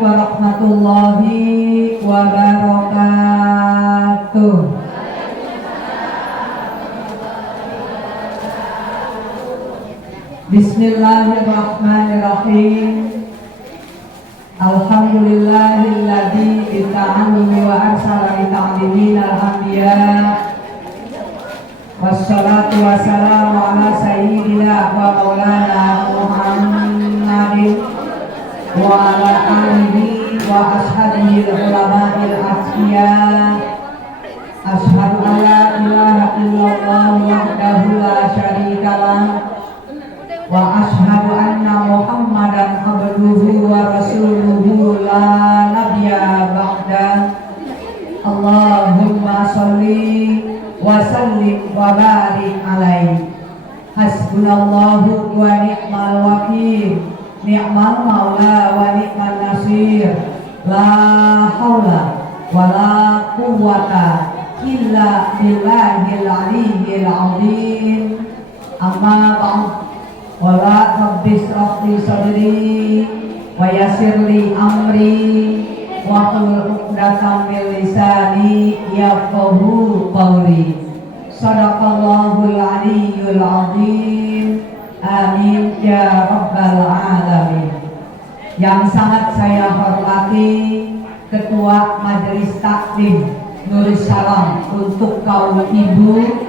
warahmatullahi wabarakatuh. Bismillahirrahmanirrahim. Alhamdulillahilladzi bita'allumi wa arsala li ta'limina al-anbiya. Wassalatu wassalamu ala sayyidina wa maulana Muhammadin wa ala alihi wa ashabihi al-ulama'il asfiya. Asyhadu an la ilaha illallah wahdahu la syarika lah wa asyhadu anna Muhammadan abduhu wa rasuluhu la nabiyya ba'da. Allahumma sholli wa sallim wa barik alaihi. Hasbunallahu wa ni'mal wakil, ni'mal maula wa ni'mal nasir. La haula wa la quwwata illa billahil aliyyil azim. Amma ba'd. Wala rabbis rabbi sadri wa yassirli amri wa hlul 'uqdatam min lisani yafqahu qawli. Shadaqallahul aliyyul azim. Amin ya rabbal alamin. Yang sangat saya hormati Ketua Majelis Taklim Nurus Salam untuk kaum ibu,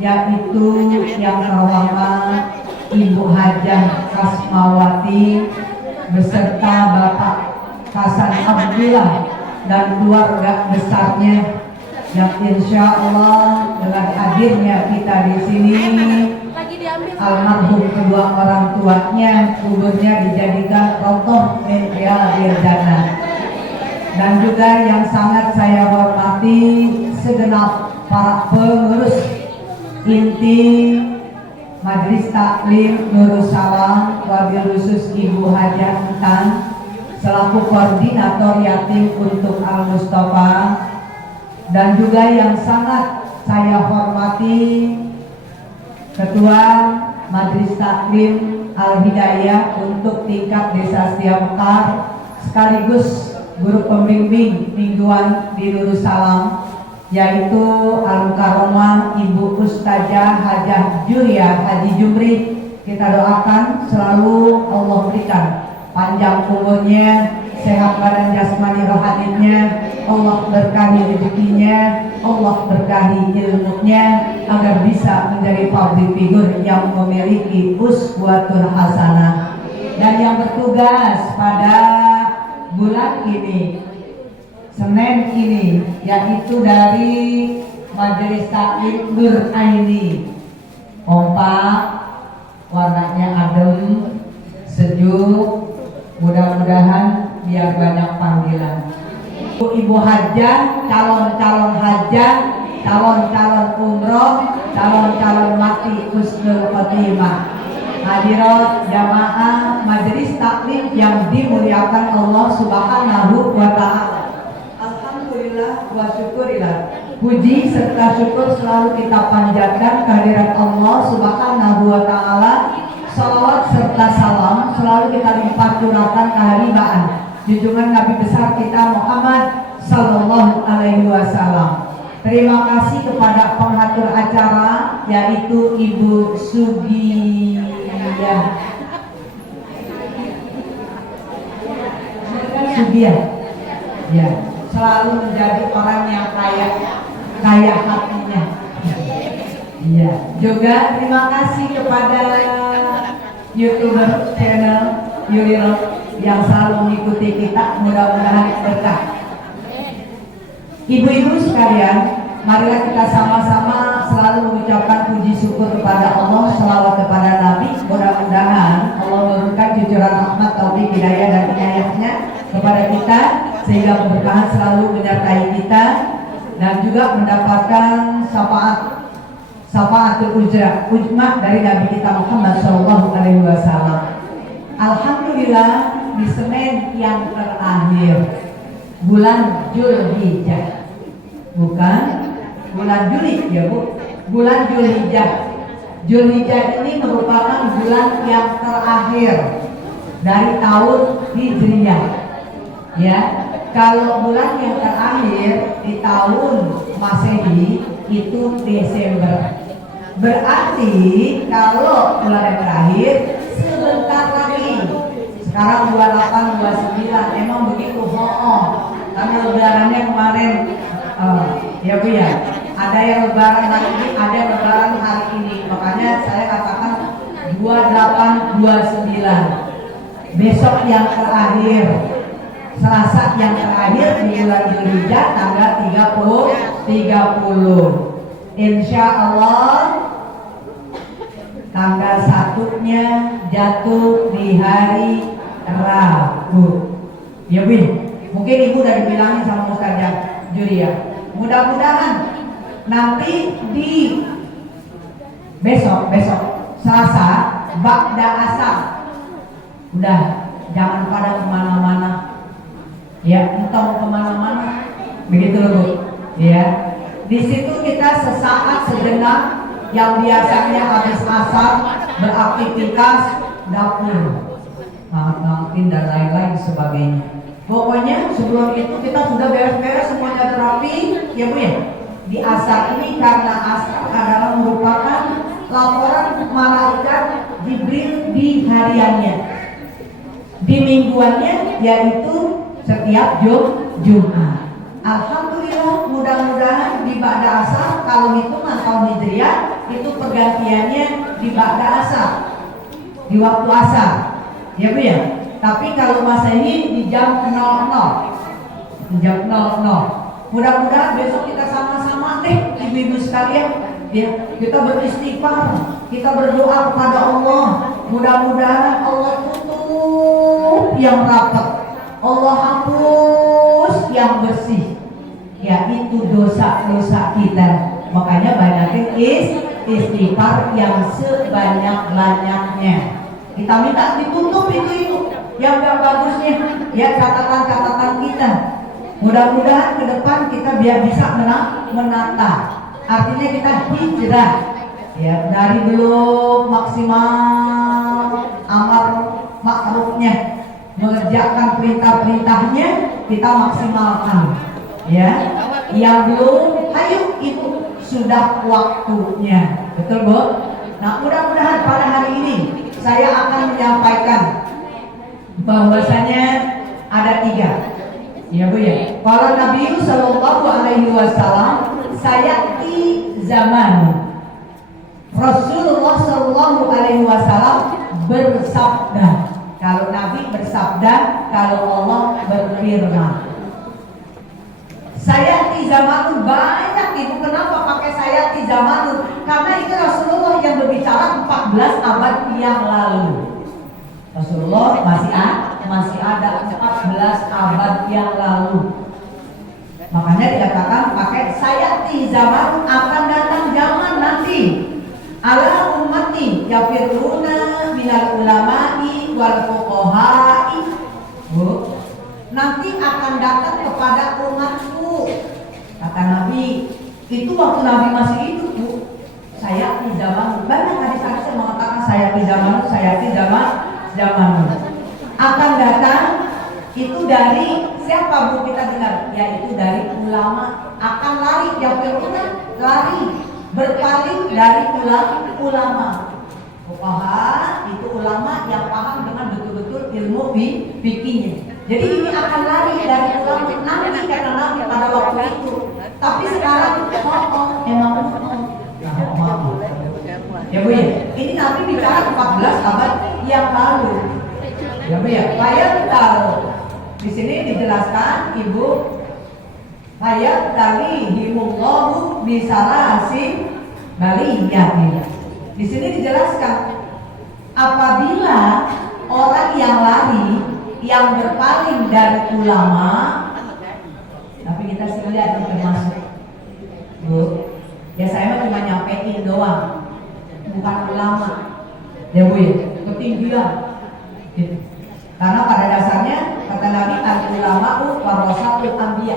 yaitu yang terhormat Ibu Hajah Kasmawati beserta Bapak Hasan Abdullah dan keluarga besarnya, yang insya Allah dengan hadirnya kita di sini almarhum kedua orang tuanya kuburnya dijadikan rotoh min riyadil jannah. Dan juga yang sangat saya hormati segenap para pengurus inti Majelis Taklim Nurus Salam, wabil khusus Ibu Hajah Intan selaku koordinator yatim untuk Al Mustafa. Dan juga yang sangat saya hormati Ketua Majelis Taklim Al Hidayah untuk tingkat Desa Setia Mekar, sekaligus guru pembimbing mingguan di Nurus Salam, yaitu Al-Mukarramah Ibu Ustazah Hajah Julia Haji Jumri. Kita doakan selalu Allah berikan panjang umurnya, sehat badan jasmani rohaninya, Allah berkahi rezekinya, Allah berkahi ilmunya, agar bisa menjadi public figure yang memiliki uswatun hasanah. Dan yang bertugas pada bulan ini, Senin ini, yaitu dari Majelis Taklim Nur Aini, kompak, warnanya adem, sejuk, mudah-mudahan biar banyak panggilan. Ibu hajah, calon-calon hajah, calon-calon umroh, calon-calon mati husnul khotimah. Hadirat jamaah Majelis Taklim yang dimuliakan Allah Subhanahu wa ta'ala. Alhamdulillah wa syukurillah. Puji serta syukur selalu kita panjatkan kehadirat Allah Subhanahu wa ta'ala. Salawat serta salam selalu kita limpah curahkan keharibaan junjungan Nabi besar kita Muhammad sallallahu alaihi wasallam. Terima kasih kepada pengatur acara, yaitu Ibu Sugiyah ya, selalu menjadi orang yang kaya hatinya. Iya. Juga terima kasih kepada YouTuber channel Yuriro yang selalu mengikuti kita, mudah-mudahan berkah. Ibu-ibu sekalian, marilah kita sama-sama selalu mengucapkan puji syukur kepada Allah, selawat kepada Nabi. Mudah-mudahan Allah menurunkan cucuran rahmat, taufik, hidayah dan inayahnya kepada kita, sehingga keberkahan selalu menyertai kita dan juga mendapatkan syafaatul ujmah dari Nabi kita Muhammad SAW. Alhamdulillah, di Senin yang terakhir bulan Zulhijjah, bukan bulan Juli ya Bu, bulan Zulhijjah. Zulhijjah ini merupakan bulan yang terakhir dari tahun Hijriyah. Ya, kalau bulan yang terakhir di tahun Masehi itu Desember. Berarti kalau bulan yang terakhir sebentar lagi. Sekarang 28, 29, emang begitu? Karena lebarannya kemarin, ya Bu ya. Ada yang lebaran hari ini, ada yang lebaran hari ini. Makanya saya katakan 28, 29. Besok yang terakhir, Selasa yang terakhir di bulan Dzulhijjah tanggal 30. Insya Allah tanggal 1-nya jatuh di hari Rabu. Ya Bu, mungkin Ibu udah dibilangin sama Ustazah Julia. Mudah-mudahan nanti di besok Selasa ba'da asar udah jangan pada kemana-mana. Ya, entah kemana-mana, begitu loh Bu. Ya, di situ kita sesaat sejenak yang biasanya habis asar beraktivitas dapur, kantin dan lain-lain sebagainya. Pokoknya sebelum itu kita sudah beres-beres semuanya terapi, ya Bu ya. Di asar ini karena asar adalah merupakan laporan malaikat Jibril di hariannya, di mingguannya yaitu setiap Jumat. Alhamdulillah, mudah-mudahan di ba'da asar kalau hitungan tahun Hijriah itu pergantiannya di ba'da asar, di waktu asar, ya Bu ya. Tapi kalau Masehi di jam 00, di jam 00. Mudah-mudahan besok kita sama-sama deh ibu-ibu sekalian, ya, kita beristighfar, kita berdoa kepada Allah. Mudah-mudahan Allah tutup yang rapat, Allah hapus yang bersih, yaitu dosa-dosa kita. Makanya banyakin istighfar yang sebanyak-banyaknya. Kita minta ditutup itu yang gak bagusnya, ya, catatan-catatan kita. Mudah-mudahan ke depan kita biar bisa menata. Artinya kita hijrah, ya, dari belum maksimal amar makrufnya, mengerjakan perintah-perintahnya kita maksimalkan, ya. Yang belum, ayo itu sudah waktunya, betul Bu? Nah, mudah-mudahan pada hari ini saya akan menyampaikan bahwasanya ada 3, ya Bu ya. Para Nabi Sallallahu Alaihi Wasallam, sayati zaman, Rasulullah Sallallahu Alaihi Wasallam bersabda. Kalau Nabi bersabda, kalau Allah berfirman. Sayati zamanun, banyak Ibu kenapa pakai sayati zamanun? Karena itu Rasulullah yang berbicara 14 abad yang lalu. Rasulullah masih ada 14 abad yang lalu. Makanya dikatakan pakai sayati zamanun, akan datang zaman nanti. Ala ummati yafiruna minal ulama'i wal fuqaha'i. Bu, nanti akan datang kepada umatku, kata Nabi. Itu waktu Nabi masih hidup Bu. Sayati zaman, banyak hadis-hadis yang mengatakan sayati zaman akan datang. Itu dari siapa Bu kita dengar? Yaitu dari ulama. Akan lari, yafiruna, lari, berpaling dari ulama. Fuqaha itu ulama yang paham dengan betul-betul ilmu fikihnya. Jadi ini akan lari dari ulama nanti kata Nabi pada waktu itu. Tapi sekarang emang ya Bu ya. Ini Nabi bicara 14 abad yang lalu. Ya Bu ya. Ayat taruh. Di sini dijelaskan Ibu, ayat talihimullahu bisalasin baliyatin. Di sini dijelaskan apabila orang yang lari, yang berpaling dari ulama, tapi kita sih lihat termasuk Bu. Ya saya mah cuma nyampein doang, bukan ulama. Ya Bu ya, ketinggian. Gitu. Karena pada dasarnya kata Nabi al-ulama'u warasatul anbiya.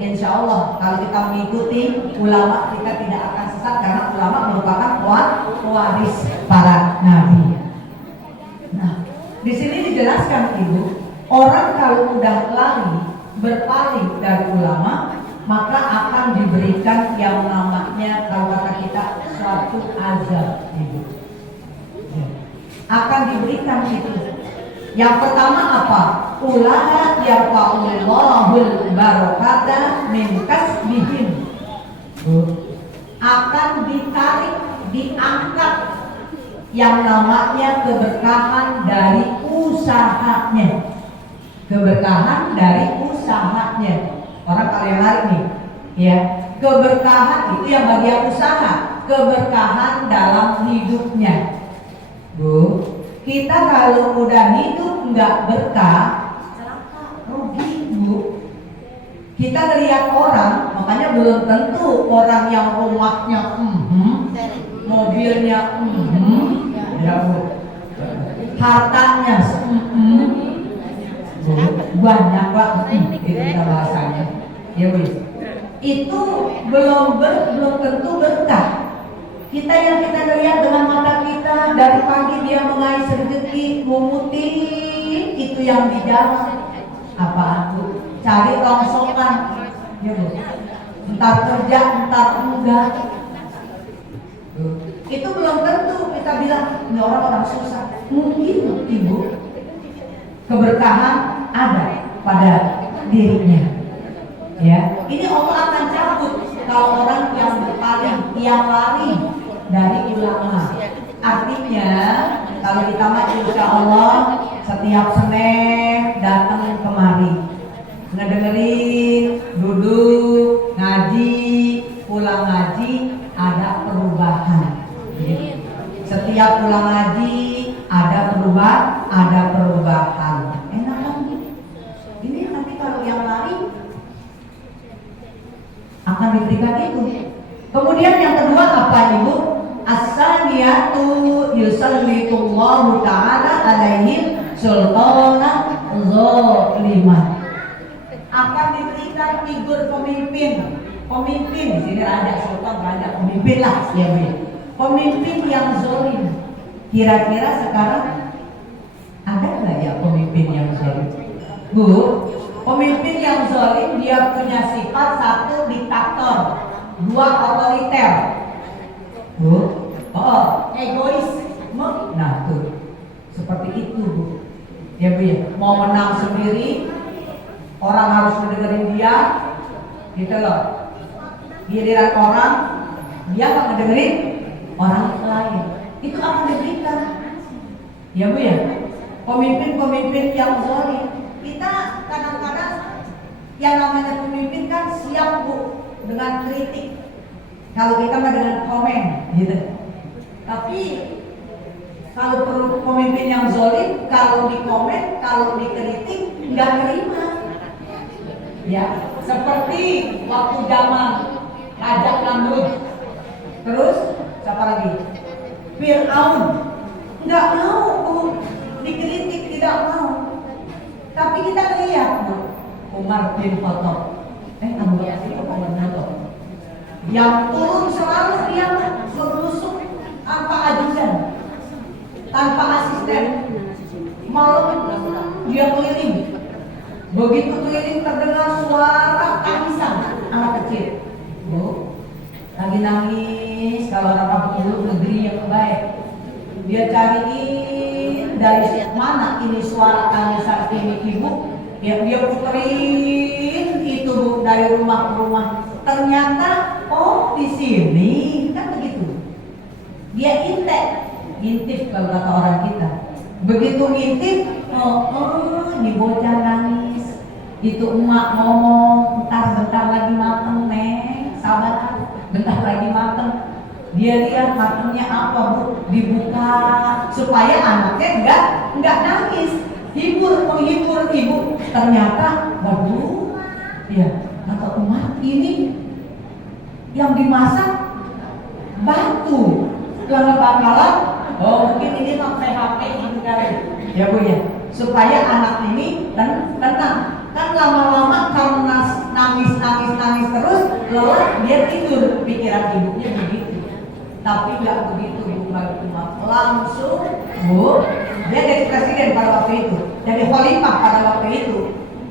Insya Allah kalau kita mengikuti ulama kita tidak akan sesat, karena ulama merupakan pewaris para nabi. Nah, di sini dijelaskan Ibu, Orang kalau udah lari berpaling dari ulama, maka akan diberikan yang namanya, kalau kata kita, suatu azab hidup. Akan diberikan itu. Yang pertama apa? Ulaha yarfa'ullahul barakata min kasbihim. Akan ditarik, diangkat yang namanya keberkahan dari usahanya. Keberkahan dari usahanya. Orang kalian lari nih, ya. Keberkahan itu yang bagian usaha, keberkahan dalam hidupnya. Bu, kita kalau udah hidup nggak berkah, rugi, Bu. Kita lihat orang, makanya belum tentu orang yang rumahnya mobilnya ya Bu, hartanya banyak banget itu kita bahasanya, ya Bu. Itu belum tentu berkah. Kita yang kita lihat dengan mata kita, dari pagi dia mengais rezeki, mumutin itu yang di jalan. Apaan Bu? Cari rongsokan, ya Bu. Entar kerja, entar enggak. Itu belum tentu kita bilang ini orang susah. Mungkin Ibu keberkahan ada pada dirinya. Ya, ini Allah akan cabut kalau orang yang berpaling, yang lari dari ulama. Artinya kalau kita mah insya Allah setiap Senin datang kemari, ngedengerin, duduk, ngaji, pulang ngaji, ada perubahan. Setiap pulang ngaji ada perubahan. Enak kan? Ini nanti kalau yang lari akan diberikan itu. Kemudian yang kedua apa Ibu? As-saniyatu yusallitullahu ta'ala alaihim sultana zaliman. Akan diberikan figur pemimpin. Pemimpin, di sini raja, sultan, raja, pemimpin lah ya Bu. Pemimpin yang zalim. Kira-kira sekarang ada nggak ya pemimpin yang zalim? Bu, pemimpin yang zalim dia punya sifat, satu diktator, dua otoriter, Bu, egois. Nah tuh, seperti itu Bu. Ya Bu ya, mau menang sendiri, orang harus mendengarin dia, gitu loh. Giliran orang, dia nggak mendengarin orang lain. Itu akan diberikan. Ya Bu ya, pemimpin-pemimpin yang zalim. Kita kadang-kadang yang namanya pemimpin kan siap Bu dengan kritik. Kalau kita mah dengan komen, gitu. Tapi kalau pemimpin yang zalim, kalau dikomen, kalau dikritik, nggak terima. Ya, seperti waktu zaman Raja Namrud. Terus siapa lagi? Fir'aun. Nggak mau Bu dikritik, tidak mau. Tapi kita lihat Bu, Umar bin Khattab. Kamu lihat sih Umar bin Khattab. Yang turun selalu dia berlusuk tanpa ajudan, tanpa asisten. Malam dia keliling. Begitu keliling terdengar suara tangisan anak kecil. Bu, lagi nangis kalau orang dulu negeri yang baik. Dia cariin dari mana ini suara tangisan ini Ibu. Ya, dia puterin itu Bu dari rumah ke rumah. Ternyata di sini kan begitu. Dia intip kalau kata orang kita. Begitu intip, ini bocah nangis. Itu emak ngomong, bentar lagi mateng Neng, sabar, bentar lagi mateng. Dia lihat matengnya apa Bu, dibuka supaya anaknya enggak nangis. Menghibur ibu. Ternyata waduh, ya kata emak ini yang dimasak batu. Karena bakalan, mungkin ini mah PHP gitu kali. Ya Bu ya, supaya anak ini tenang. Kan lama-lama karena nangis terus, lelah dia tidur, pikiran ibunya begitu. Tapi nggak begitu Bu, langsung Bu, dia jadi presiden pada waktu itu. jadi khalifah pada waktu itu.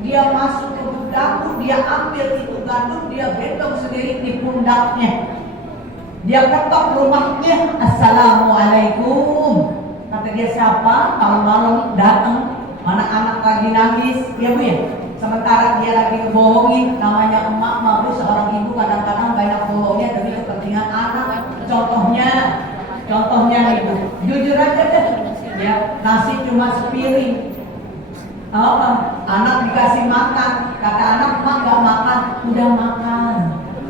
Dia masuk ke dapur, dia ambil itu gandum, dia gendong sendiri di pundaknya. Dia ketok rumahnya, assalamualaikum. Kata dia, siapa? Malam-malam datang, anak-anak lagi nangis, ya Bu ya. Sementara dia lagi ngebohongin, namanya emak mabu seorang ibu kadang-kadang banyak bohongnya demi kepentingan anak. Contohnya ibu, jujur aja deh, ya nasi cuma sepiring. Anak dikasih makan, kata anak, emak gak makan, udah makan.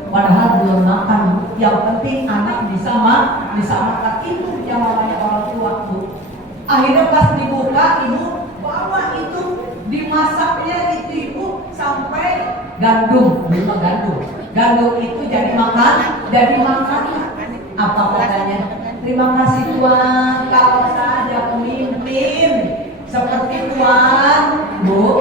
Padahal belum makan. Yang penting anak bisa makan. Itu yang namanya orang tua Bu. Akhirnya pas dibuka, ibu bawa itu, dimasaknya itu ibu sampai gandum, belum gandum. Gandum itu jadi makan. Apa katanya? Terima kasih Tuhan, kalau saja pemimpin seperti Tuhan, Bu.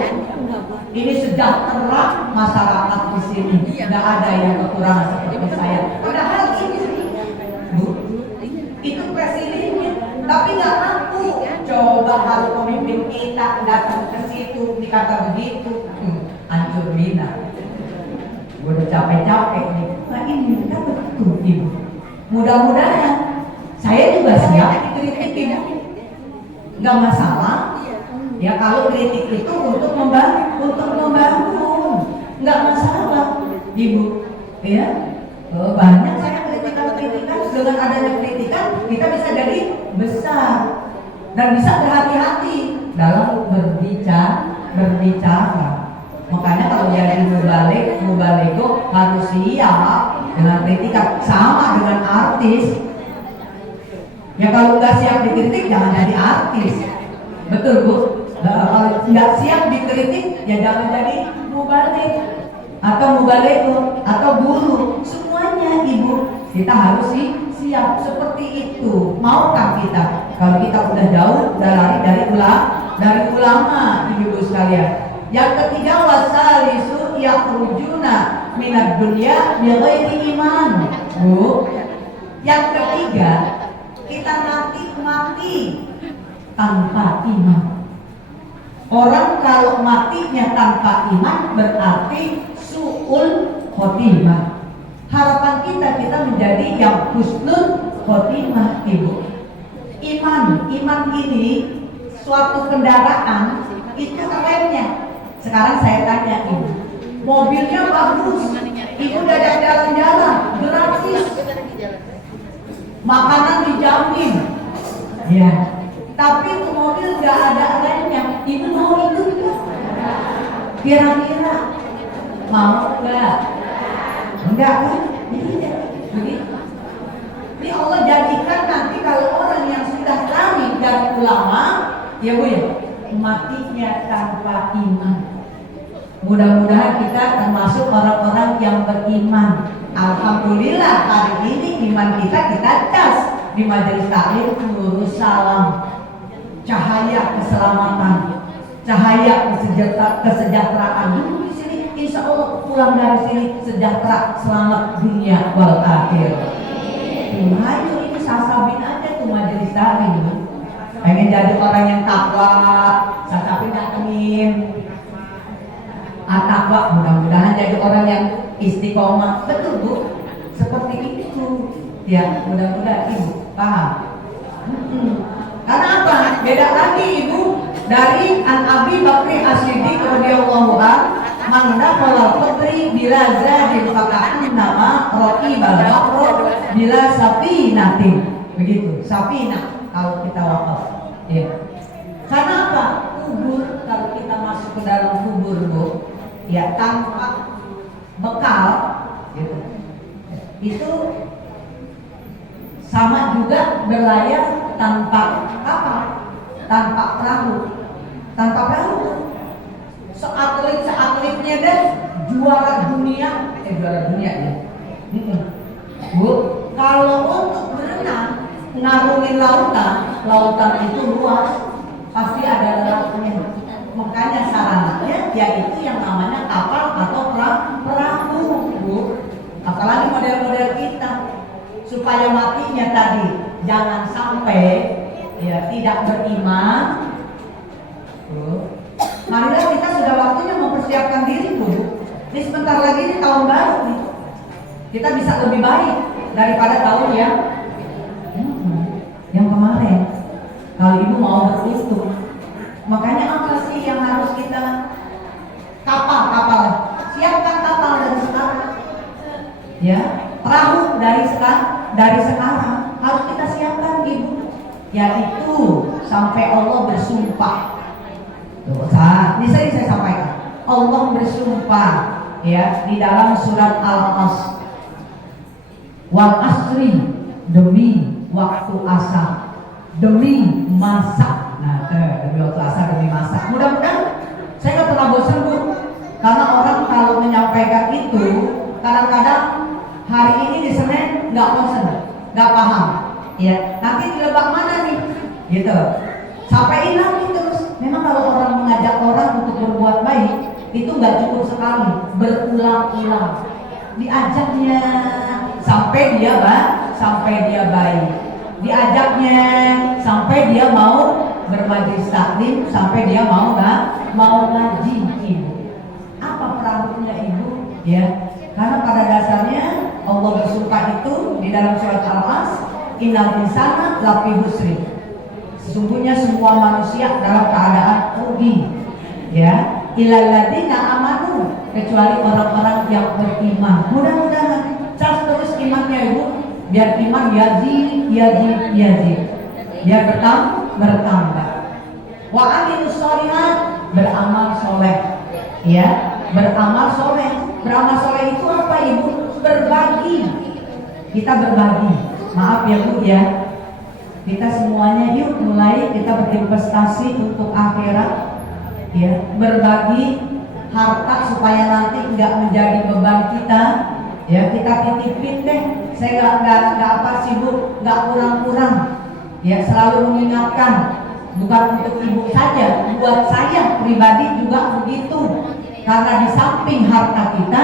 Ini sejahtera masyarakat di sini. Tidak ada yang kekurangan seperti saya. Padahal itu, Bu, itu presidennya, tapi nggak mampu. Coba kalau pemimpin kita datang ke situ dikata begitu, hancur bina. Gue udah capek-capek nih. Nah ini kan betul Ibu. Mudah-mudahan saya juga siap dikritik Ibu. Nggak masalah. Ya kalau kritik itu untuk membangun, nggak masalah, Ibu. Ya, banyak saya kritikan. Dengan adanya kritikan kita bisa jadi besar dan bisa berhati-hati dalam berbicara. Makanya kalau jadi mubaleko harus siap dengan kritikan, sama dengan artis. Ya kalau nggak siap dikritik jangan jadi artis, betul Bu. Kalau nggak siap dikritik, ya jangan jadi mubalik atau mubaleko atau guru. Semuanya Ibu, kita harus siap seperti itu. Maukah kita? Kalau kita udah jauh, udah lari dari ulama, Ibu sekalian. Yang ketiga, wasalisu yakhrujuna minad dunya bighairi iman. Bu, yang ketiga, kita mati tanpa iman. Orang kalau matinya tanpa iman berarti su'ul khotimah. Harapan kita menjadi yang husnul khotimah Ibu. Iman ini suatu kendaraan, itu remnya. Sekarang saya tanya Ibu, mobilnya bagus, Ibu udah jalan-jalan gratis, makanan dijamin, ya. Tapi mobil gak ada remnya, Ibu mau itu juga? Kira-kira mau enggak? Enggak kan? Begitu. Ini Allah jadikan nanti kalau orang yang sudah lari dari ulama, ya Bu ya, matinya tanpa iman. Mudah-mudahan kita termasuk orang-orang yang beriman. Alhamdulillah hari ini iman kita cas di majelis taklim Nurus Salam. Cahaya keselamatan, cahaya kesejahteraan. Dulu di sini, insya Allah pulang dari sini sejahtera, selamat dunia wal akhir. Ayo ini sasabin aja tuh majelis taklim. Pengen jadi orang yang takwa, sasabin datengin. Takwa, mudah-mudahan jadi orang yang istiqomah. Betul Bu, seperti itu. Ya, mudah-mudahan Ibu paham. Karena apa? Beda lagi Ibu dari An Abi Bakri As-Siddiq radhiyallahu anhu, man dakhala qabri bila zadin faka'an nama raqibal baqra bila safinatin. Begitu, safinah kalau kita wakaf. Ya. Karena apa? Kubur, kalau kita masuk ke dalam kubur Bu, ya tanpa bekal gitu. Itu sama juga berlayar tanpa kapal, tanpa perahu. Seatletnya deh juara dunia ya. Bu, kalau untuk berenang ngarungin lautan itu luas, pasti ada lautnya. Makanya sarananya yaitu yang namanya kapal atau perahu Bu. Apalagi model-model kita, supaya matinya tadi jangan sampai ya tidak beriman Bu. marilah kita sudah waktunya mempersiapkan diri Bu. Ini sebentar lagi ini tahun baru nih. Kita bisa lebih baik daripada tahun yang kemarin. Kalau Ibu mau beruntung, makanya apa sih yang harus kita kapal? Siapkan kapal dari sekarang. Ya, perahu dari sekarang harus kita siapkan Ibu. Yaitu sampai Allah bersumpah. Tuh, ini sering saya sampaikan. Allah bersumpah ya di dalam surat Al-Asr. Wal asri, demi waktu asar, demi masak. Nah, demi waktu asar, demi masak. Mudah-mudahan saya nggak pernah bosan Bu, karena orang kalau menyampaikan itu kadang-kadang hari ini di Senin nggak bosan, nggak paham. Ya, nanti di Lebak mana nih? Gitu. Sampaiin lagi terus. Memang kalau orang mengajak orang untuk berbuat baik itu nggak cukup sekali, berulang-ulang. Diajaknya sampai dia baik. Diajaknya sampai dia mau bermajlis taklim, sampai dia mau ngaji Ibu. Apa perahunya Ibu? Ya, karena pada dasarnya Allah bersumpah itu di dalam surat Al-Asr, innal insana lafi husri. Sesungguhnya semua manusia dalam keadaan rugi. Ya, illal ladzina amanu, kecuali orang-orang yang beriman. Mudah-mudahan terus imannya Ibu, biar iman yazid, biar bertambah. Wa amilus sholihat, beramal soleh. Ya, beramal soleh. Beramal soleh itu apa Ibu? Berbagi. Kita berbagi. Maaf ya Bu ya. Kita semuanya yuk mulai kita berinvestasi untuk akhirat. Ya, berbagi harta supaya nanti nggak menjadi beban kita. Ya, kita titipin deh. Saya nggak apa sih Bu, nggak kurang-kurang. Ya, selalu mengingatkan, bukan untuk Ibu saja, buat saya pribadi juga begitu. Karena di samping harta kita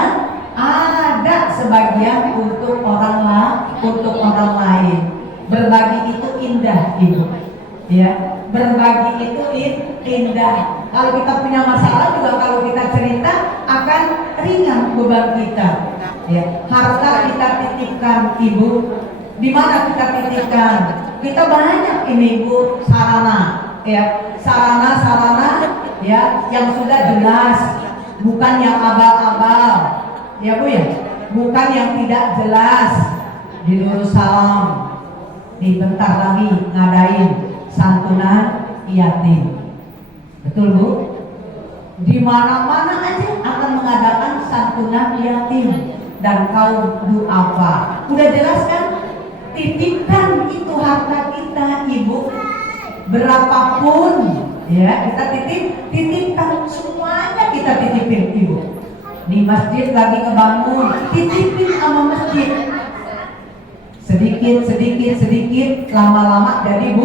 ada sebagian untuk orang lain. Berbagi itu indah Ibu. Ya, berbagi itu indah. Kalau kita punya masalah juga kalau kita cerita akan ringan beban kita. Ya, harta kita titipkan Ibu. Di mana kita titipkan? Kita banyak ini Bu sarana, ya, sarana ya yang sudah jelas, bukan yang abal-abal, ya Bu ya, bukan yang tidak jelas. Di Darussalam, di bentar lagi ngadain santunan yatim, betul Bu? Di mana-mana aja akan mengadakan santunan yatim dan kaum duafa. Udah jelas kan? Titipkan itu harta kita Ibu, berapapun ya kita titipkan, semuanya kita titipin Ibu. Di masjid lagi ngebangun, titipin sama masjid. Sedikit lama-lama jadi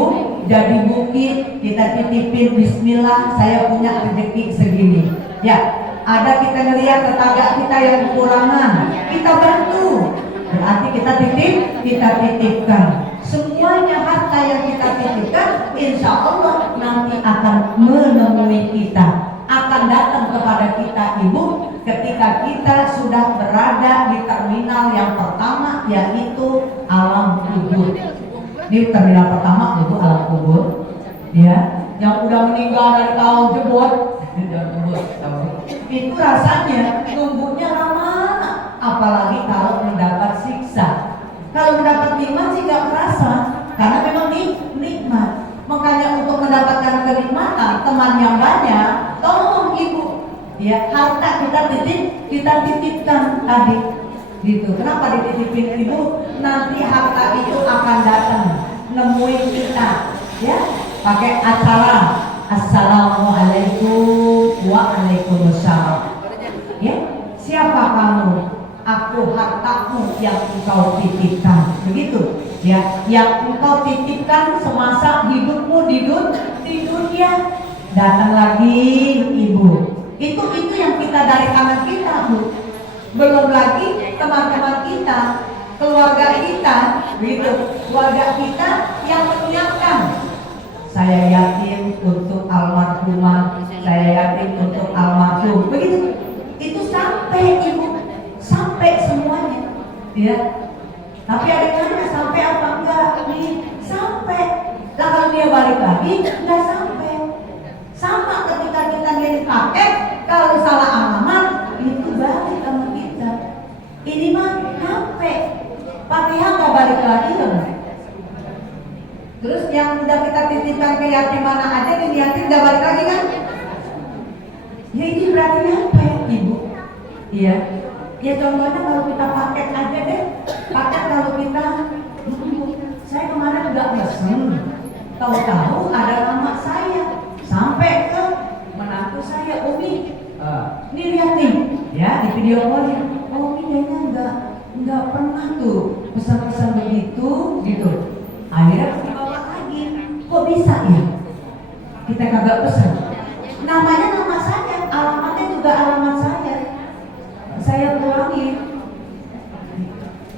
bukit. Kita titipin, bismillah saya punya rezeki segini. Ya, ada kita ngelihat tetangga kita yang kekurangan, kita bantu. Berarti kita titipkan. Semuanya harta yang kita titipkan, insya Allah nanti akan menemui kita, akan datang kepada kita Ibu, ketika kita sudah berada di terminal yang pertama, yaitu alam kubur. Di terminal pertama itu alam kubur, ya, yang udah meninggal dari tahun jebot, itu rasanya nunggunya lama. Apalagi kalau mendapat siksa. Kalau mendapat nikmat sih gak terasa, karena memang nikmat. Makanya untuk mendapatkan kenikmatan, teman yang banyak, tolong Ibu, ya, harta kita titipkan tadi, gitu. Kenapa dititipin Ibu? Nanti harta itu akan datang nemuin kita, ya, pakai acara assalamualaikum waalaikumsalam. Ya, siapa kamu? Aku hartamu yang engkau titipkan, begitu ya, yang engkau titipkan semasa hidupmu di dunia. Datang lagi Ibu, itu yang kita dari tangan kita Bu. Belum lagi teman-teman kita, keluarga kita, begitu, keluarga kita yang menyiapkan. Saya yakin untuk almarhumah saya yatim untuk almarhum. Begitu. Itu sampai ibu, sampai semuanya, ya. Tapi ada yang nanya sampai apa enggak? Nih, sampai. Lah kalau dia balik lagi, enggak sampai. Sama ketika kita ngirim paket, kalau salah alamat, itu balik sama kita. Ini mah sampai. Fatihah nggak balik lagi dong. Terus yang udah kita titipkan ke yatim mana aja, ini yatim nggak balik lagi kan? Ya ini berarti apa ya ibu? Iya. Ya contohnya kalau kita paket aja deh, paket kalau kita, saya kemarin nggak pesen, tahu-tahu ada nama saya, sampai ke menantu saya Umi. Ini lihat nih, ya di video call-nya, Umi kayaknya nggak pernah tuh pesan-pesan begitu, gitu. Akhirnya dibawa lagi, kok bisa ya? Kita kagak pesan. Namanya nama saya, alamatnya juga alamat saya. Saya ulangin.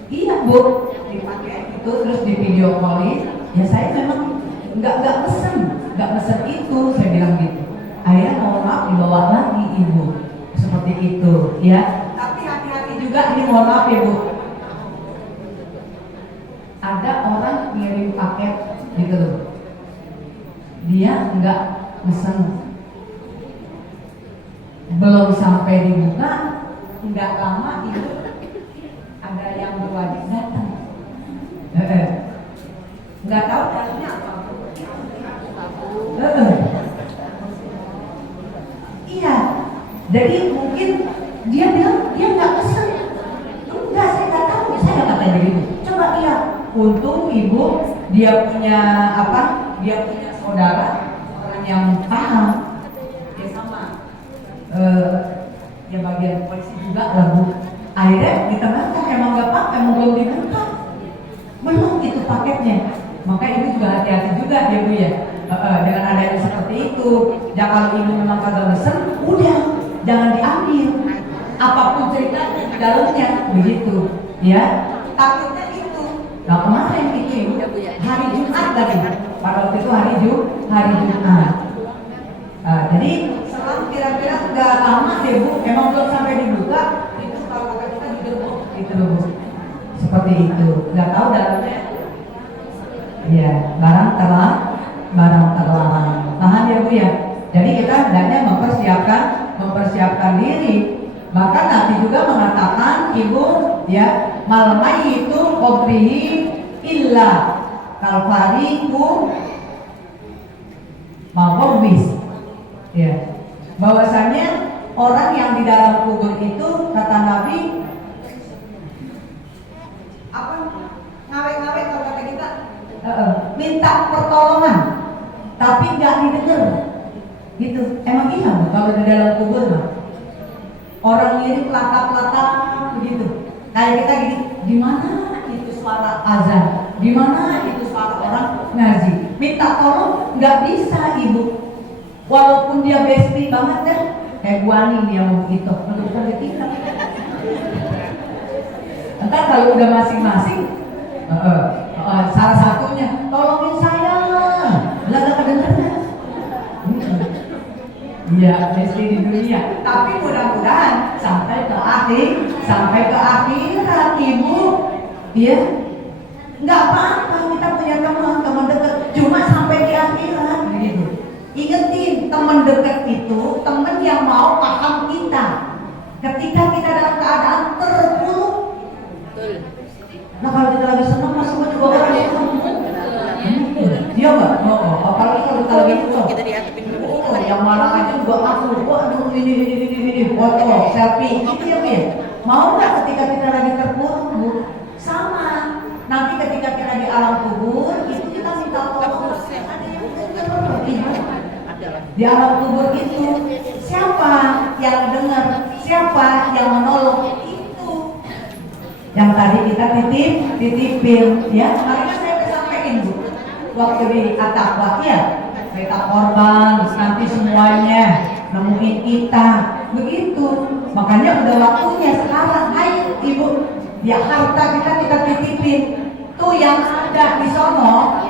Iya bu, dipakai itu terus di video callin. Ya saya memang nggak pesen itu, saya bilang gitu. Akhirnya mohon maaf dibawa lagi ibu, seperti itu, ya. Tapi hati-hati juga, ini mohon maaf ya bu. Ada orang ngirim paket gitu loh, dia nggak pesen, belum sampai dibuka, nggak lama itu ada yang berwajib datang. Nggak tahu dalamnya apa. Iya, jadi mungkin dia bilang dia nggak pesen. Enggak, saya nggak tahu, saya nggak kata begitu. Coba lihat, untung ibu dia punya apa? Dia punya saudara orang yang paham. Dia sama. Ya bagian polisi juga lah bu. Akhirnya di tengah kan emang nggak apa, emang belum dibuka, belum itu paketnya. Maka ibu juga hati-hati juga ya bu ya. Dengan adanya seperti itu, jangan kalau ibu memang kagak pesen, udah jangan diambil. Apapun ceritanya di dalamnya begitu, ya. Takutnya itu. Nah kemarin itu ibu hari Jumat tadi, pada waktu itu hari Jumat. Jadi selang kira-kira nggak lama deh bu, emang belum sampai dibuka, itu kalau kata kita digerbek gitu loh bu. Seperti itu, nggak tahu dalamnya. Ya, barang terlarang. Tahan ya bu ya. Jadi kita hendaknya mempersiapkan diri. Maka Nabi juga mengatakan ibu ya, malamai itu qobrihi illa kalfariku mawabis. Ya, bahwasanya orang yang di dalam kubur itu kata Nabi apa? Ngawe-ngawe kalau kata kita minta pertolongan, tapi nggak didengar. Gitu. Emang iya bu, kalau di dalam kubur mah orang ngirim latak-latak begitu. Kayak kita gini, di mana itu suara azan, di mana itu suara orang ngaji. Minta tolong nggak bisa ibu. Walaupun dia besti banget kan, kayak Guani dia mau begitu, menurutkan kita. Entar kalau udah masing-masing, salah satunya, tolongin saya, nggak kedengeran. Iya, besti di dunia. Tapi mudah-mudahan sampai ke akhirat ibu, ya. Nggak apa-apa kita punya teman dekat, cuma sampai di akhirat begitu. Ingetin, teman dekat itu teman yang mau paham kita ketika kita dalam keadaan terpuruk. Nah kalau kita lagi senang, masuk juga orang senang. Iya nggak? Apalagi kalau kita lagi susah. Yang mana aja juga aku, aduh ini foto, selfie, gitu ya bu ya. Mau nggak ketika kita lagi terpuruk bu? Sama. Nanti ketika kita di alam kubur, itu kita minta tolong. Ada yang dengar. Di alam kubur itu siapa yang dengar, siapa yang menolong, itu yang tadi kita titipin ya. Kemarin saya kesampaikan bu, waktu di At-Taqwa ya, kita korban nanti semuanya nemuin kita begitu. Makanya udah waktunya sekarang, ayo ibu ya, harta kita titipin tuh yang ada di sono,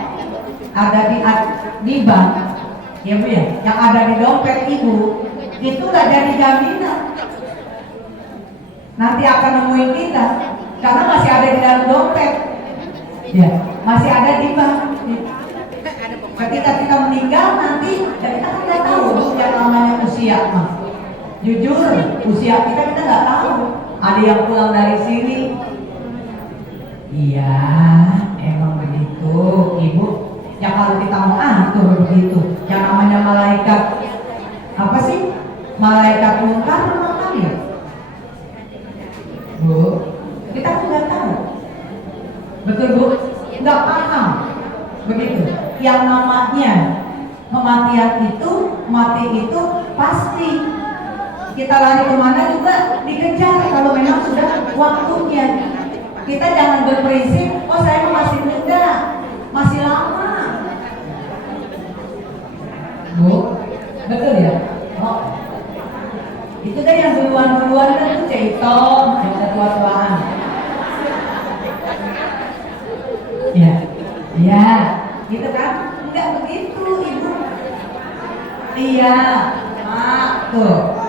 ada di bank ya Bu ya, yang ada di dompet Ibu itu nggak jadi jaminan nanti akan nemuin kita, karena masih ada di dalam dompet, ya masih ada di bank. Ketika kita meninggal nanti, dan kita kan nggak tahu yang namanya usia mah. Jujur, usia kita nggak tahu. Ada yang pulang dari sini. Iya, emang begitu, Ibu. Ya kalau kita mau atur begitu. Yang namanya malaikat apa sih? Malaikat munkar atau nakir? Bu, kita tuh nggak tahu. Betul Bu? Nggak paham. Begitu. Yang namanya kematian itu, mati itu pasti. Kita lari kemana juga dikejar kalau memang sudah waktunya. Kita jangan berprinsip, oh saya masih muda, masih lama. Bu, betul ya? Oh. Itu kan yang duluan-duluan kan itu Ceiton, yang tua-tuaan. Ya, ya, gitu kan? Enggak begitu, Ibu. Iya, tuh.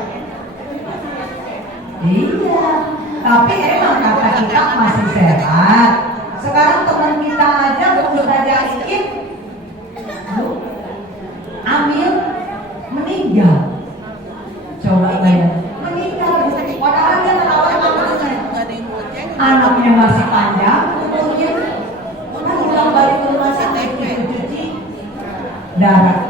Iya, tapi emang kata kita masih sehat. Sekarang teman kita aja baru saja Iin, Amil meninggal. Coba bayangin, meninggal. Padahal dia merawat anaknya masih panjang, umurnya kan pulang balik ke rumah sakit cuci darah.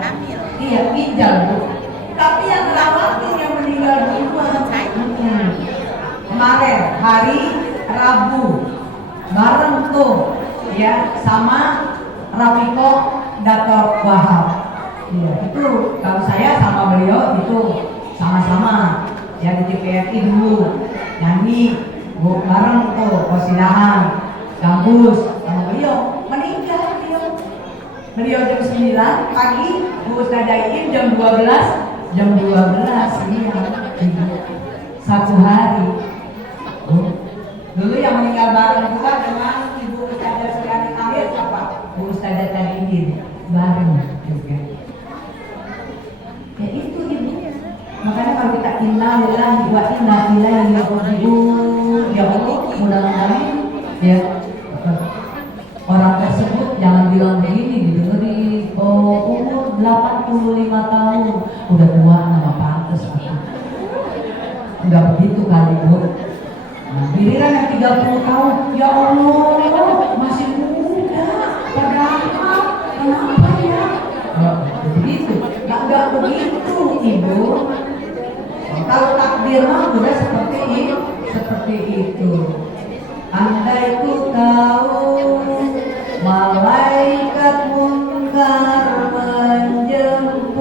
Iya, ginjal Bu. Tapi yang merawatin yang meninggal duluan. Kemarin hari Rabu bareng tuh ya sama Rafiko Dato Wahab. Ya, itu kalau saya sama beliau itu sama-sama ya di TPRI dulu nyanyi bareng tuh Kosidahan kampus sama beliau. Meninggal beliau jam 9 pagi, Bu Ustazah Iin jam 12 iya, satu hari. Dulu yang meninggal bareng juga dengan Ibu Ustazah Suriani Kamil siapa? Bu Ustazah Tadidin bareng juga. Ya itu Ibu. Makanya kalau kita innalillahi wa inna ilaihi raji'un, ya Allah, mudah-mudahan ya orang tersebut jangan bilang begini didengerin. Oh, umur 85 tahun udah tua nama pantes aku. Enggak begitu kali Bu. Giliran yang 30 tahun, ya Allah, masih muda, padahal kenapa ya? Begitu, enggak begitu Ibu. Kalau takdir mah udah seperti itu. Andai ku tahu malaikat munkar menjemputku,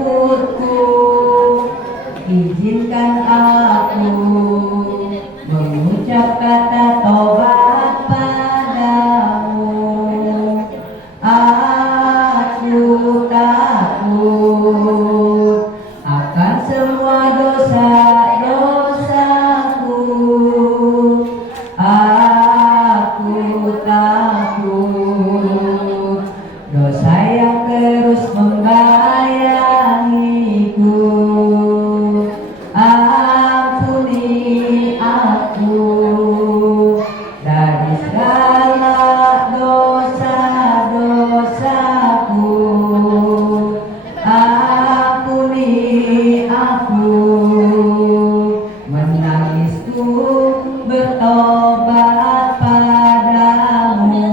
izinkan aku mengucap kata tobat padamu. Aku takut akan semua dosa-dosaku. Aku takut dosa yang terus membayangiku. Ampuni aku dari segala dosa-dosaku. Ampuni aku, menangisku bertobat padamu.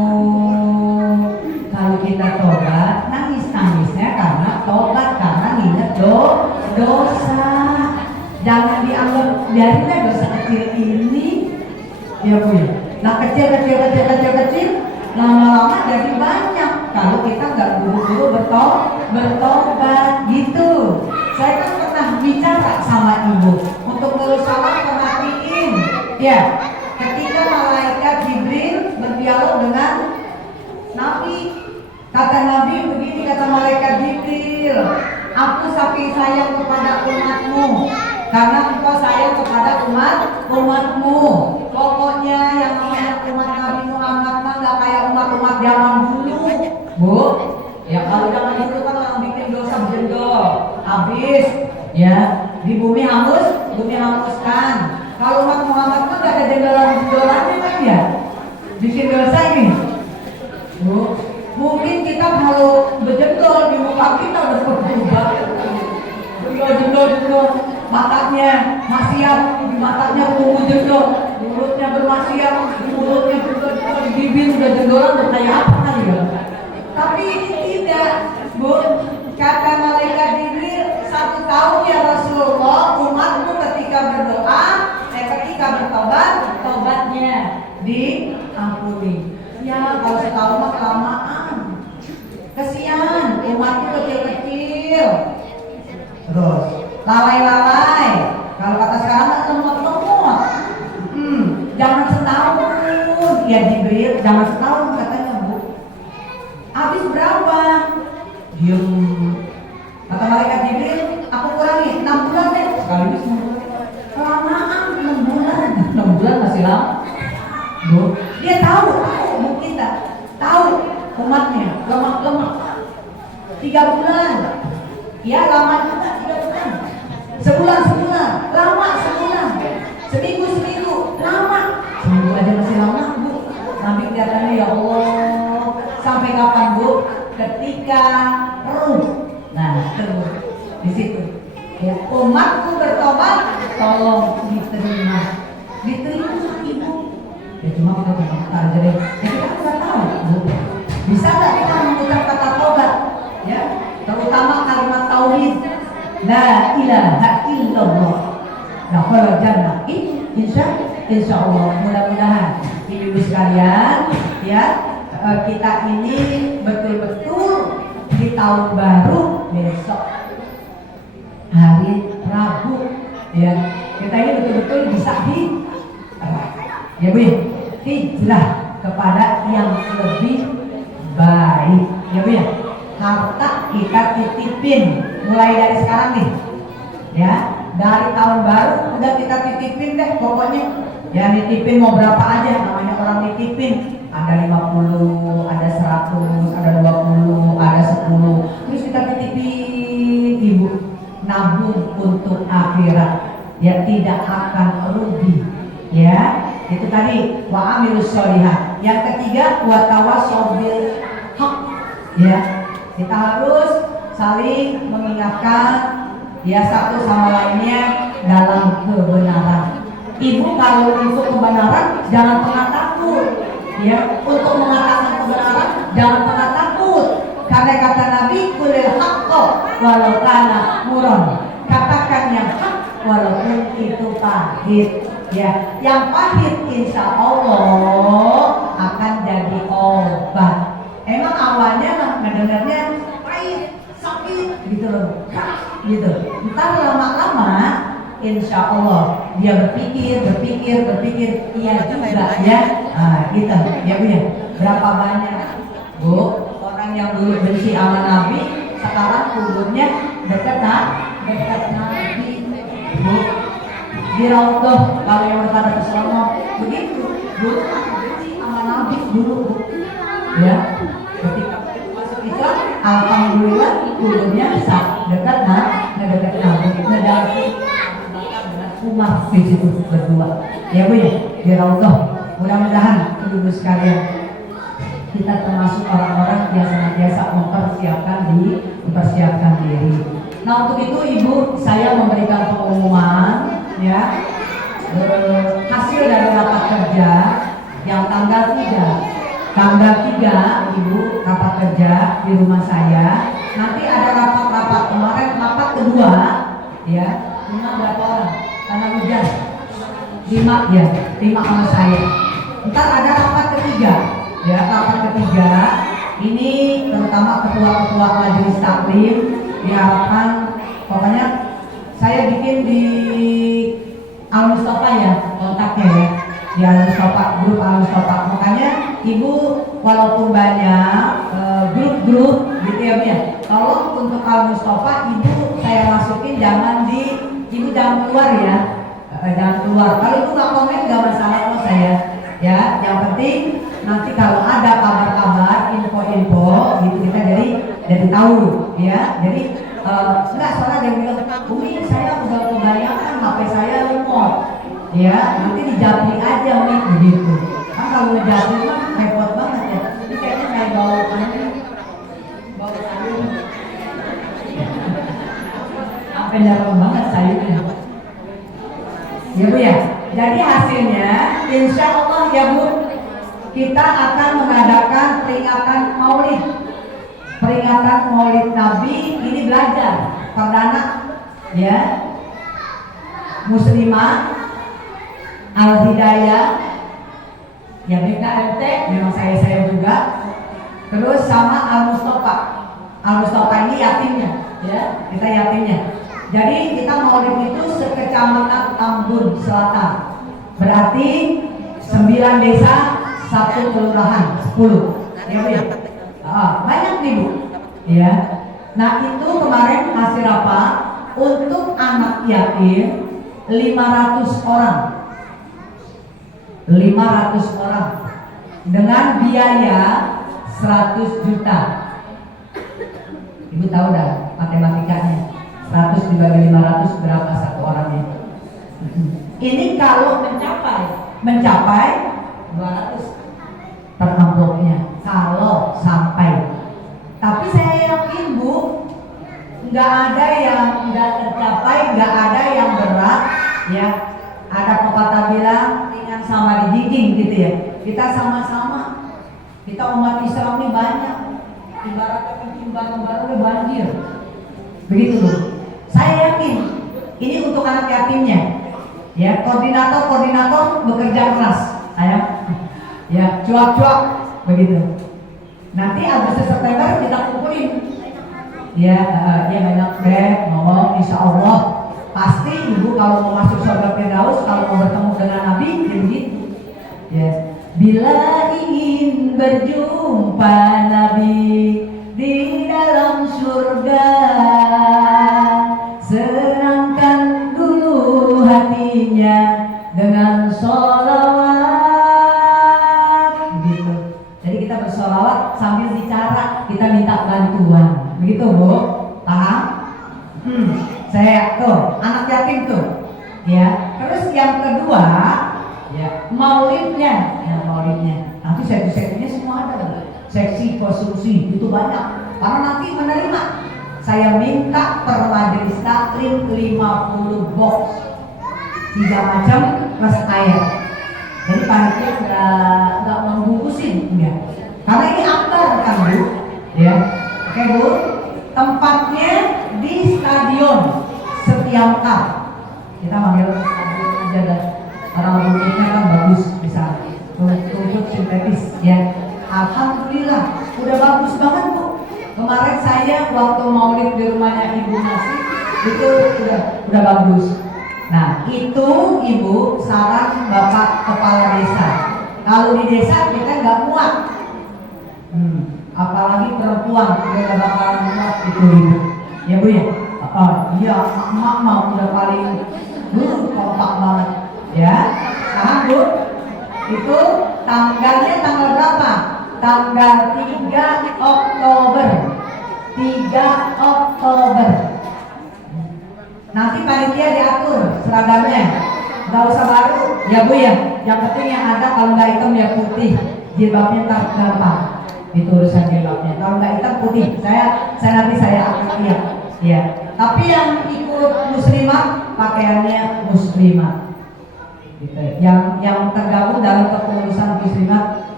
Kalau kita tobat, nangis-nangisnya karena tobat, karena ingat dosa. Jangan dianggap biarinlah dosa kecil ini, ya Bu. Nah kecil, lama-lama jadi banyak. Kalau kita nggak buru-buru bertobat gitu. Saya kan pernah bicara sama Ibu untuk berusaha perhatiin, ya. Ketika malaikat Jibril berdialog dengan Nabi, kata Nabi begini, kata malaikat Jibril, aku saking sayang kepada umatmu, karena engkau sayang kepada umatmu. Pokoknya yang namanya umat Nabi Muhammad mah nggak kayak umat-umat zaman dulu, Bu. Ya kalau zaman dulu kan orang bikin dosa berjendol, habis ya, di bumi hanguskan. Kalau umat Muhammad kan gak ada jendela-jendelanya kan ya, bikin dosa ini. Bu, mungkin kita kalau berjendol di muka kita udah berubah, jendol matanya maksiat, di matanya tumbuh jendol, mulutnya bermaksiat, mulutnya jendol, di bibir udah jendolan udah kayak apa kan ya. Tapi ini tidak, Bu. Kata malaikat Jibril, 1 tahun ya Rasulullah, umatmu ketika berdoa, ketika bertobat, tobatnya diampuni. Ya kalau setahun mah kelamaan. Kesian, umatku kecil-kecil. Terus lalai-lalai. Kalau kata sekarang kan lemot-lemot. Jangan setahun. Ya Jibril, jangan setahun katanya, Bu. Habis berapa? Diem. Kata malaikat Jibril, aku kurangi 6 bulan deh. Sekaligus 6 bulan. Kelamaan 6 bulan. 6 bulan masih lama. Bu, dia tahu kita tahu umatnya lemah. 3 bulan. Ya lama juga 3 bulan. Sebulan, lama sebulan. Seminggu, lama. Seminggu aja masih lama, Bu. Nabi kelihatannya ya Allah. Sampai kapan, Bu? Ketika ruh. Nah, terus di situ. Ya, umatku bertobat, tolong diterima Ibu. Ya cuma kita berkata aja deh. Ya kita nggak tahu, Bu. Bisa nggak kita mengucap kata tobat? Ya, terutama kalimat tauhid. La ilaha illallah. Dakhala jannah. Insya Allah. Mudah-mudahan ibu sekalian, ya kita ini betul-betul di tahun baru besok hari Rabu, ya kita ini betul-betul bisa ya Bu, hijrah kepada yang lebih baik, ya Bu ya. Harta kita titipin mulai dari sekarang nih, ya dari tahun baru udah kita titipin deh pokoknya, ya nitipin mau berapa aja, namanya orang nitipin. Ada 50, ada 100, ada 20, ada 10. Terus kita titipin Ibu, nabung untuk akhirat. Ya tidak akan rugi. Ya, itu tadi wa amilus sholihat. Yang ketiga wa tawassaw bil haq. Ya, kita harus saling mengingatkan ya satu sama lainnya dalam kebenaran. Ibu kalau untuk kebenaran jangan pernah takut. Ya, untuk mengatakan kebenaran jangan pernah takut. Karena kata Nabi, kulil haqqo walau kana muron. Katakan yang hak walaupun itu pahit. Ya, yang pahit insya Allah akan jadi obat. Emang awalnya ngedengarnya pahit, sakit gitu loh, gitu. Ntar lama-lama insya Allah dia berpikir, iya juga ya, gitu ya Bu ya. Berapa banyak Bu orang yang dulu benci sama Nabi sekarang kuburnya dekat Nabi, Bu. Di Raudhah kalau yang pada kesono begitu, Bu, benci sama Nabi dulu, Bu. Ya, ketika masuk Islam, alhamdulillah kuburnya dekat Nabi, ngedaki Umar di situ berdua, ya Bu ya, di Raudhah. Mudah-mudahan ibu sekalian kita termasuk orang-orang yang senantiasa mempersiapkan diri. Nah untuk itu Ibu saya memberikan pengumuman ya hasil dari rapat kerja yang tanggal 3 Ibu rapat kerja di rumah saya. Nanti ada rapat kemarin rapat kedua ya, berapa orang? Karena hujan 5 sama saya. Ntar ada rapat ketiga ya, rapat ketiga ini terutama ketua-ketua majelis taklim diharapkan, pokoknya saya bikin di Al Mustafa ya kontaknya ya, di Al Mustafa, grup Al Mustafa. Makanya Ibu walaupun banyak grup-grup gitu ya Bu ya, tolong untuk Al Mustafa Ibu saya masukin Ibu jangan keluar ya, jangan keluar. Kalau Ibu nggak komen nggak masalah kok saya. Ya, yang penting nanti kalau ada kabar-kabar, info-info gitu kita jadi tahu ya. Jadi enggak soalnya Umi saya udah kebanyakan HP saya remote, ya nanti dijabri aja Umi begitu. Kan kalau ngejabri mah repot banget ya. Ini kayaknya kayak bau sayur. Apa jarang banget sayurnya. Ya Bu ya. Jadi hasilnya, insya Allah ya Bu, kita akan mengadakan peringatan Maulid Nabi. Ini belajar perdana, ya, Muslimah, Al-Hidayah, ya BKMT, memang saya juga. Terus sama Al-Mustafa. Al-Mustafa ini yatimnya, ya, kita yatimnya. Jadi kita Maulid itu sekecamatan Tambun Selatan. Berarti 9 desa, 1 kelurahan, 10. Ya, Bu ya? Banyak nih Bu. Ya. Nah, itu kemarin hasil apa? Untuk anak yatim 500 orang. 500 orang dengan biaya 100 juta. Ibu tahu dah matematikanya. 100 dibagi 500 berapa satu orangnya? Ini kalau mencapai 200 per amplopnya kalau sampai. Tapi saya yakin Bu, nggak ada yang nggak tercapai, nggak ada yang berat, ya. Ada pepatah bilang ringan sama dijinjing gitu ya. Kita sama-sama, kita umat Islam ini banyak. Ibaratnya ketimbang baru banjir. Begitu Bu. Saya yakin ini untuk anak yatimnya. Ya, koordinator bekerja keras. Ya, cuak-cuak begitu. Nanti Agustus September kita kumpulin. Ya banyak deh ngomong, insya Allah pasti Ibu kalau mau masuk surga Firdaus, kalau mau bertemu dengan Nabi, ya begitu. Ya, bila ingin berjumpa Nabi di dalam surga, senangkan dulu hatinya dengan sholawat, begitu. Jadi kita bersolawat sambil bicara, kita minta bantuan, begitu Bu, paham? Saya tuh anak yatim tuh, ya. Terus yang kedua, ya maulidnya, nanti seksi-seksinya semua ada, seksi konsumsi itu banyak, karena nanti menerima. Saya minta per majelis taklim 50 box 3 macam plus air. Jadi panitia nggak membungkusin, enggak. Karena ini akbar kan Bu, ya. Oke Bu, tempatnya di stadion Setiamkar. Kita manggil stadion aja dah. Orang rumputnya kan bagus, bisa rumput sintetis, ya. Alhamdulillah, udah bagus banget Bu. Kemarin saya waktu maulid di rumahnya Ibu Nasi itu udah bagus. Nah itu Ibu saran Bapak Kepala Desa. Kalau di desa kita nggak muat, apalagi perempuan udah bakalan muat itu Ibu. Ya Bu ya. Iya, emak mau udah paling kompak banget. Ya, nah Bu, itu tanggalnya tanggal berapa? Tanggal 3 Oktober. 3 Oktober. Nanti panitia diatur seragamnya. Gak usah baru, ya Bu ya. Yang penting yang ada, kalau nggak hitam ya putih. Jilbabnya tak gampang. Itu urusan jilbabnya. Kalau nggak hitam putih, saya nanti akan lihat. Ya. Tapi yang ikut muslimah pakaiannya muslimah. Gitu. Yang tergabung dalam kepengurusan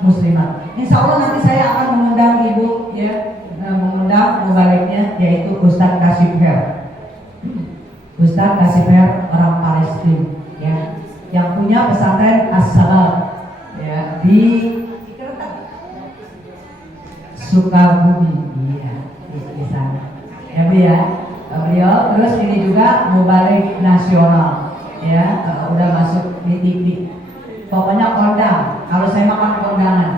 muslimah. Insya Allah nanti saya akan mengundang Ibu, ya, mengundang mubaliknya, yaitu Ustadz Kasif Her. Ustadz Kasif Her orang Palestina, ya, yang punya pesantren As-Salam, ya, di Sukabumi, iya, di sana. Ya Bu ya, beliau. Terus ini juga mubalik nasional, ya, udah masuk di TV. Pokoknya kondang. Kalau saya makan kondangan.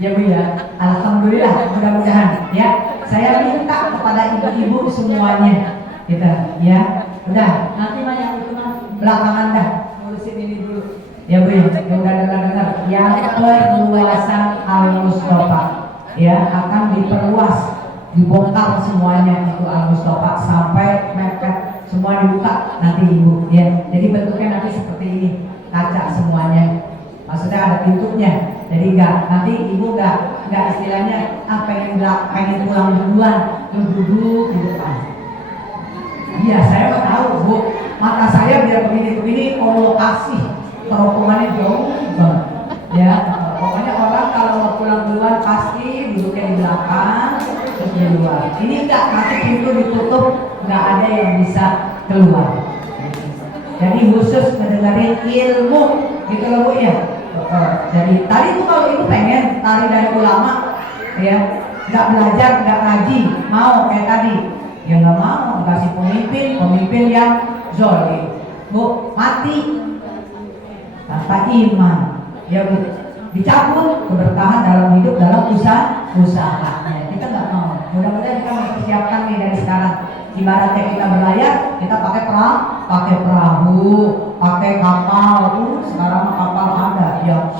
Ya Bu ya, alhamdulillah, mudah-mudahan ya. Saya minta kepada ibu-ibu semuanya, gitu ya. Udah, nanti mah yang itu mah belakangan dah, ngurusin ini dulu. Ya Bu ya, udah dengar yang perluasan Al-Mustafa, ya, akan diperluas dibongkar semuanya itu Al Mustafa sampai mepet semua dibuka nanti ibu ya. Jadi bentuknya nanti seperti ini, kaca semuanya. Maksudnya ada pintunya. Jadi nanti ibu nggak istilahnya pengen pulang duluan, duduk di depan. Iya saya mau tahu bu, mata saya biar begini Allah kasih teropongannya jauh banget. Ya, pokoknya orang kalau mau pulang duluan pasti duduknya di belakang terus di luar. Ini enggak, nanti pintu ditutup, nggak ada yang bisa keluar. Jadi khusus mendengarin ilmu gitu loh bu ya. Jadi tadi tuh kalau ibu pengen tari dari ulama ya, nggak belajar, nggak ngaji, mau kayak tadi ya nggak mau, kasih pemimpin yang zolim bu, mati tanpa iman ya bu, dicabut keberkahan dalam hidup, dalam usahanya. Kita nggak mau. Mudah-mudahan kita mempersiapkan nih dari sekarang. Ibaratnya kita berlayar, kita pakai perahu, pakai kapal. Sekarang kapal ada yang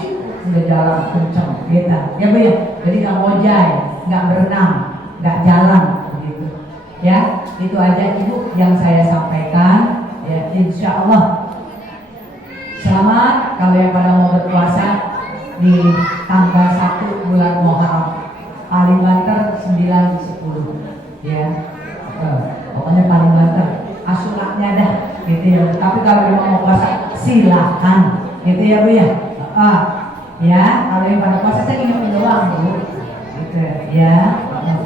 udah jalan kencang, gitu. Ya bu ya. Jadi nggak mojai, nggak berenang, nggak jalan, begitu. Ya, itu aja ibu yang saya sampaikan. Ya, insya Allah. Selamat kalau yang pada mau berpuasa di tanggal 1 bulan Muharram, paling banter 9-10 ya. Pokoknya paling banter asunaknya dah gitu ya. Tapi kalau memang mau puasa silakan gitu ya bu ya. Ya kalau yang pada puasa saya ingat doang bu gitu ya.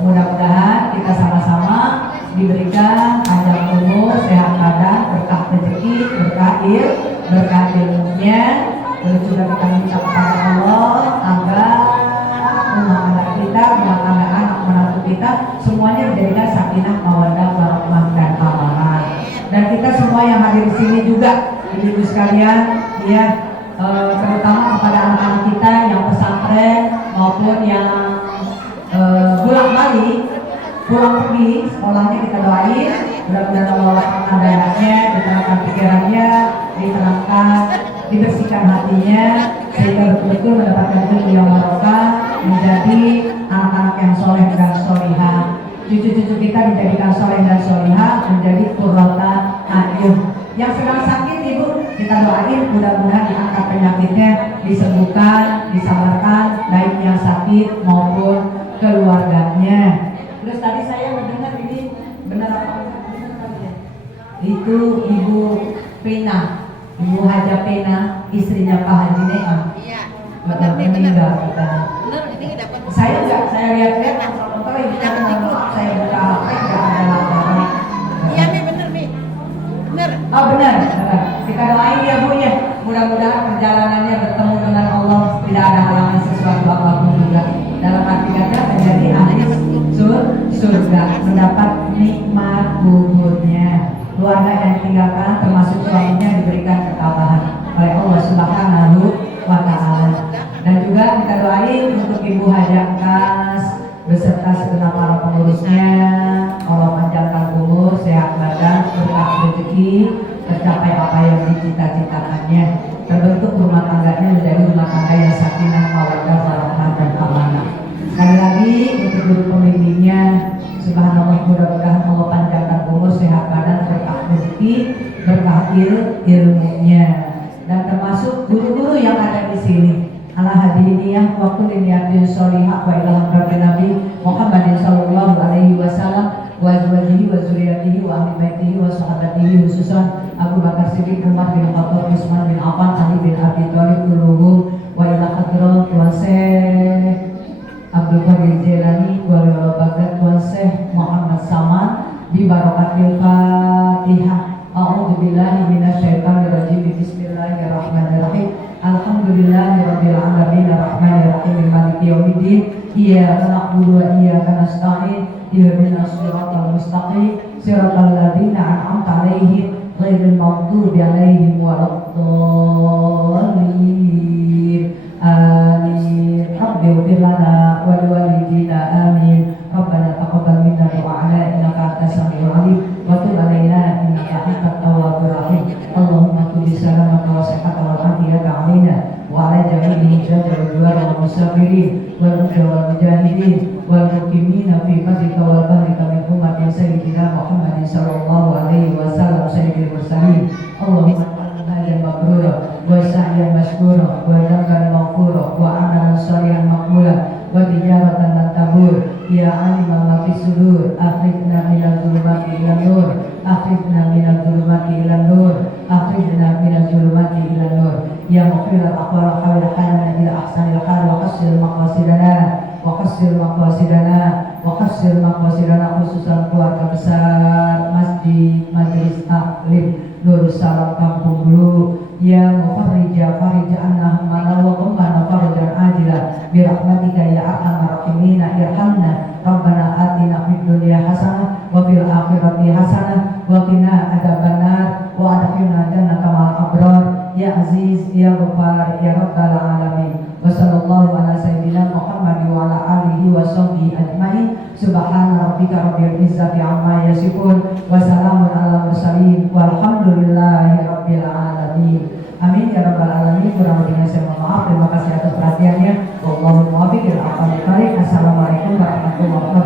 Mudah-mudahan kita sama-sama diberikan panjang umur, sehat badan, berkah rezeki, berkah ilmunya. Dan sudah kita minta kepada Allah agar rumah tangga kita, rumah tangga anak menantu kita semuanya menjadikan sakinah, mawaddah, warahmah dan amanah. Dan kita semua yang hadir di sini juga, ibu-ibu sekalian, ya, terutama kepada anak-anak kita yang pesantren maupun yang pulang pergi sekolahnya, kita doain mudah-mudahan Allah lapangkan dadanya, diterangkan pikirannya, diterangkan, dibersihkan hatinya sehingga betul-betul mendapatkan ilmu yang barokah, menjadi anak-anak yang soleh dan solihah. Cucu-cucu kita dijadikan soleh dan solihah, menjadi qurrata a'yun. Yang sedang sakit ibu, kita doain mudah-mudahan diangkat penyakitnya, disembuhkan, disabarkan, baik yang sakit maupun keluarganya. Terus tadi saya mendengar ini benar apa enggak? Itu Ibu Pena, Ibu Haja Pena, istrinya Pak Haji Neam. Iya. Benar meninggal katanya. Benar, ini dapat. Saya lihat-lihat foto ini kan saya buka HP enggak ada laporan. Iya Mi, benar Mi. Benar. Oh benar. Kita doain ya Bu ya. Mudah-mudahan perjalanannya bertemu dengan Allah, tidak ada halangan sesuatu apapun juga. Dalam arti kata menjadi ahli surga, mendapat nikmat buburnya. Keluarga yang ditinggalkan termasuk suaminya diberikan ketabahan oleh Allah Subhanahu wa Ta'ala. Dan juga kita doain untuk Ibu Haja Kas beserta segenap para pengurusnya, Allah panjangkan umur, sehat badan, berkah rezeki, tercapai apa yang dicita-citakannya, terbentuk rumah tangganya menjadi rumah tangga yang sakinah, mawaddah, warahmah dan amanah. Sekali lagi untuk guru pembimbingnya, subhanallah, mudah-mudahan Allah panjangkan umur, sehat badan, berkah rezeki, berkah ilmunya, dan termasuk guru-guru yang ada di sini. Ala hadiniyah waktu liniyatin sholihah wa ilham rabbi nabi Muhammadin sallallahu alaihi wasallam wa azwajihi wa zuriyatihi wa ahli baitihi wa sahabatihi, khususan Abu Bakar Siddiq, Umar bin Khattab, Utsman bin Affan, Ali bin Abi Thalib, kulluhum wa ila hadrat Tuan Syekh Abdul Qadir Jailani wa Baghdad, Tuan Syekh Muhammad Saman, bi barakatil Fatihah. A'udzu billahi minasyaitonir rajim. Bismillahirrahmanirrahim. Alhamdulillahirabbil alamin arrahmanir rahim maliki yaumiddin. Iyyaka na'budu wa iyyaka nasta'in. Ihdinas siratal mustaqim. Siratal ladzina an'amta 'alaihim ghairil maghdubi 'alaihim waladdallin. Amin. Rabbi ighfir lana wa liwalidina amin. Rabbana taqabbal minna du'ana innaka antas samiul 'alim wa tub 'alaina innaka antat tawwabur rahim. Allahumma kulli salamaka wa sihhata wal afiyata 'alaina wa 'ala jami'il hujjati wal juwari wal musafirin wal mujahidin wal muqimina fi fadlika wal wa sa'yan mashkura wa dhanban maghfura wa amalan shalihan maqbula wa tijaratan lan tabur ya aliman ma fis sudur akhrijna minal dhulumati ilan nur akhrijna minal dhulumati ilan nur akhrijna minal dhulumati ilan nur ya mughfiral aqwal hawil halana ila ahsanil hal wa qassir maqasidana wa qassir maqasidana wa qassir maqasidana khususan keluarga besar Masjid Majelis Taklim Nur Salam Kampung Bulu ya mufarrija farija anna mana wa ummana farajan ajila bi rahmatika ya arhamar rahimin irhamna rabbana atina fid dunya hasanah wa fil akhirati hasanah wa qina adzabannar wa adkhilna jannata ma'al abrar ya aziz ya ghaffar ya rabbal alamin wa sallallahu ala sayyidina Muhammad wa ala alihi wa sahbihi ajmain subhana rabbika rabbil izzati amma yasifun wa salamun ala mursalin walhamdulillahi rabbil alamin. Amin ya rabbal alamin. Kurang lebihnya saya mohon maaf. Terima kasih atas perhatiannya. Wallahu muwaffiq ila aqwamit thoriq. Assalamualaikum warahmatullahi wabarakatuh.